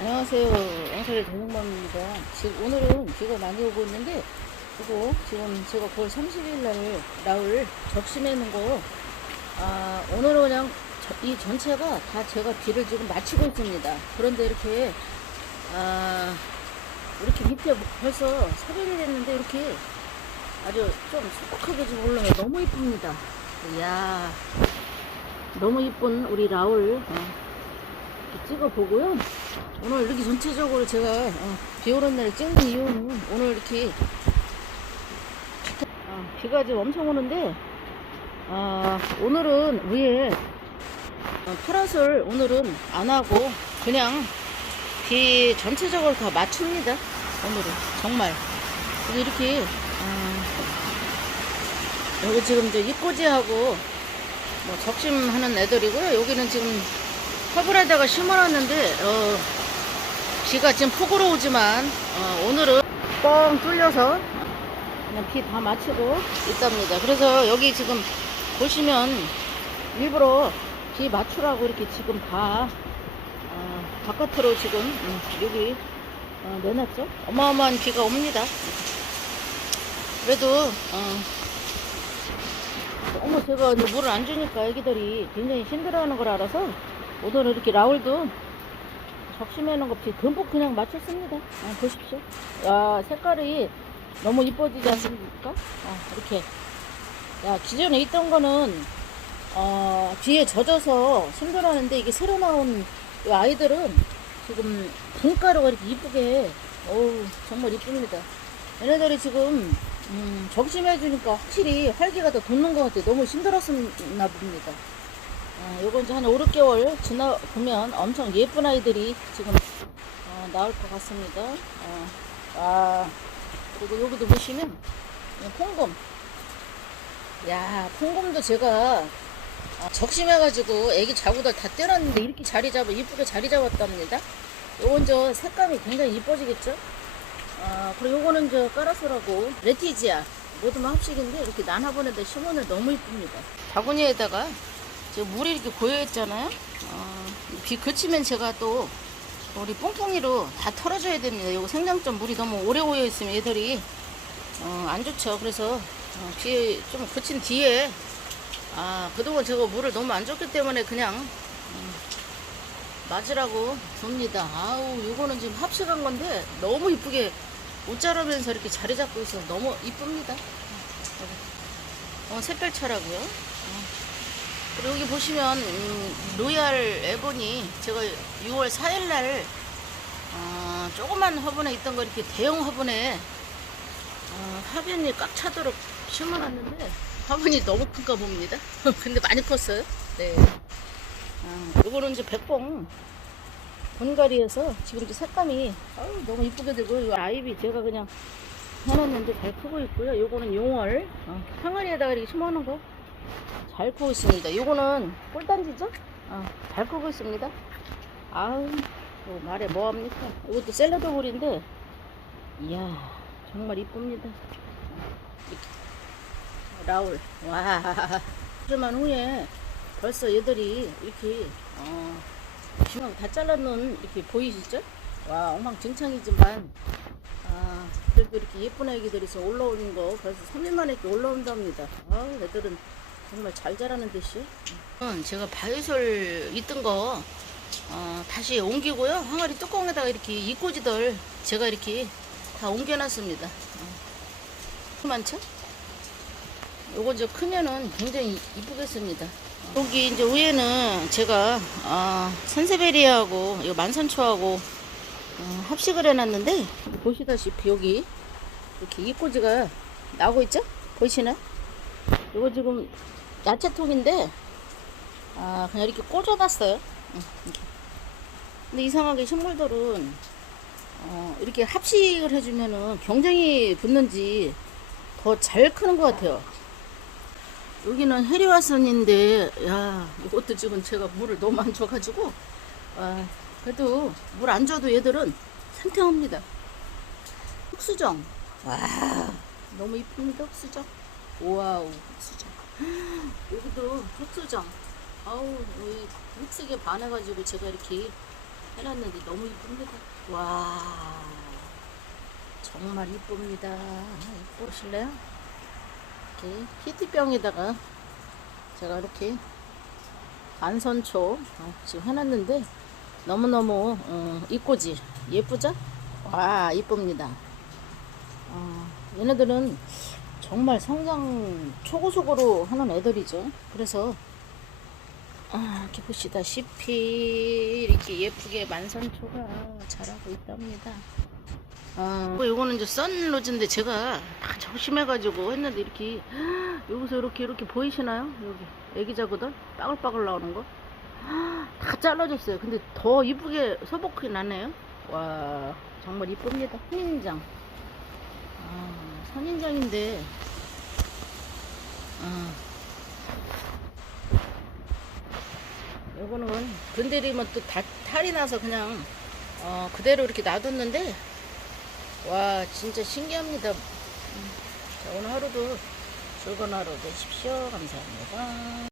안녕하세요. 왕설의 대형맘입니다. 지금 오늘은 비가 많이 오고 있는데, 그리고 지금 제가 9월 30일 날 나올 적심해놓은 거, 아, 오늘은 그냥 저- 이 전체가 다 제가 비를 지금 맞추고 있습니다. 그런데 이렇게, 아, 이렇게 밑에 벌써 사별이 됐는데 이렇게 아주 좀 소박하게 지금 올라가 너무 이쁩니다. 이야, 너무 이쁜 우리 라울. 어. 찍어보고요. 오늘 이렇게 전체적으로 제가 어, 비 오는 날에 찍는 이유는 오늘 이렇게 어, 비가 지금 엄청 오는데 아, 오늘은 위에 어, 파라솔 오늘은 안 하고 그냥 비 전체적으로 다 맞춥니다. 오늘은 정말 그래서 이렇게 어, 여기 지금 이제 이꼬지하고 뭐 적심하는 애들이고요. 여기는 지금 화분에다가 심어놨는데 어, 비가 지금 폭우로 오지만 어, 오늘은 뻥 뚫려서 그냥 비다 마치고 있답니다. 그래서 여기 지금 보시면 일부러 비 맞추라고 이렇게 지금 다 어, 바깥으로 지금 음, 여기 어, 내놨죠. 어마어마한 비가 옵니다. 그래도 어, 너무 제가 물을 안 주니까 애기들이 굉장히 힘들어하는 걸 알아서 오늘은 이렇게 라울도 적심해놓은 거 없이 듬뿍 그냥 맞췄습니다. 아, 보십시오. 야, 색깔이 너무 이뻐지지 않습니까? 아, 이렇게. 야, 기존에 있던 거는, 어, 비에 젖어서 힘들어하는데 이게 새로 나온 이 아이들은 지금 분가루가 이렇게 이쁘게, 어우, 정말 이쁩니다. 얘네들이 지금, 음, 적심해주니까 확실히 활기가 더 돋는 것 같아요. 너무 힘들었었나 봅니다. 아, 요건 이제 한 5, 6개월 지나 보면 엄청 예쁜 아이들이 지금 어, 나올 것 같습니다. 어, 아, 그리고 여기도 보시면 이 콩곰. 야, 콩곰도 제가 아, 적심해가지고 애기 자구들 다 떼놨는데 이렇게 자리 잡아 이쁘게 자리 잡았답니다. 요건 저 색감이 굉장히 이뻐지겠죠? 아, 그리고 요거는 저 까라소라고 레티지아 모두 합식인데 이렇게 난화분에다 심으면 너무 이쁩니다. 바구니에다가 지금 물이 이렇게 고여있잖아요. 어, 비 그치면 제가 또 우리 뽕뽕이로 다 털어줘야 됩니다. 요거 생장점 물이 너무 오래 고여 있으면 얘들이 어, 안 좋죠. 그래서 어, 비좀 그친 뒤에 아 그동안 제가 물을 너무 안 줬기 때문에 그냥 음, 맞으라고 줍니다. 아우 요거는 지금 합식한 건데 너무 이쁘게 옷 자르면서 이렇게 자리 잡고 있어서 너무 이쁩니다. 어, 샛별차라고요. 어. 그리고 여기 보시면 음, 로얄 에본이 제가 6월 4일 날 어, 조그만 화분에 있던 거 이렇게 대형 화분에 어, 화분이 꽉 차도록 심어놨는데 화분이 너무 큰가 봅니다. 근데 많이 컸어요. 네. 어, 요거는 이제 백봉 분갈이에서 지금 이제 색감이 아유, 너무 이쁘게 들고 이 아이비 제가 그냥 해놨는데 잘 크고 있고요. 요거는 용월 어, 항아리에다가 이렇게 심어놓은 거 잘 크고 있습니다. 요거는 꿀단지죠? 어, 잘 크고 있습니다. 아우, 또 말해 뭐합니까? 이것도 샐러드 볼인데, 이야, 정말 이쁩니다. 라울, 와. 그만 후에 벌써 얘들이 이렇게, 어, 중앙 다 잘라놓은 이렇게 보이시죠? 와, 엉망진창이지만, 아, 그래도 이렇게 예쁜 애기들이 서 올라오는 거 벌써 3일 만에 이렇게 올라온답니다. 아, 애들은 정말 잘 자라는 듯이. 음, 제가 바이솔 있던 거 어, 다시 옮기고요. 항아리 뚜껑에다가 이렇게 이꼬지들 제가 이렇게 다 옮겨놨습니다. 어. 많죠? 요거 이제 크면은 굉장히 이쁘겠습니다. 여기 이제 위에는 제가 어, 산세베리아하고 이 만선초하고 어, 합식을 해놨는데 보시다시피 여기 이렇게 이꼬지가 나오고 있죠? 보이시나요? 이거 지금 야채통인데 아 그냥 이렇게 꽂아놨어요. 근데 이상하게 식물들은 어, 이렇게 합식을 해주면은 경쟁이 붙는지 더 잘 크는 것 같아요. 여기는 해리와선인데 야 이것도 지금 제가 물을 너무 안 줘가지고 아, 그래도 물 안 줘도 얘들은 탱탱합니다. 흑수정 와 너무 이쁩니다 흑수정 와우 흑수정 여기도 흑수정 아우 이 흑색에 반해가지고 제가 이렇게 해놨는데 너무 이쁩니다. 와, 정말 이쁩니다. 보실래요? 이렇게 피티병에다가 제가 이렇게 안선초 어, 지금 해놨는데 너무너무 어, 이쁘지? 예쁘죠? 와, 이쁩니다. 어, 얘네들은 정말 성장 초고속으로 하는 애들이죠. 그래서 아, 이렇게 보시다시피 이렇게 예쁘게 만선초가 자라고 있답니다. 아, 요거는 이제 썬로즈인데 제가 다 조심해가지고 했는데 이렇게 여기서 이렇게 이렇게 보이시나요? 여기 애기자거든 빠글빠글 나오는 거. 다 잘라졌어요. 근데 더 이쁘게 서복하게 나네요. 와 정말 이쁩니다. 선인장. 아, 선인장인데. 아. 요거는 건드리면 또 다, 탈이 나서 그냥 어, 그대로 이렇게 놔뒀는데 와 진짜 신기합니다. 음. 자, 오늘 하루도 즐거운 하루 되십시오. 감사합니다.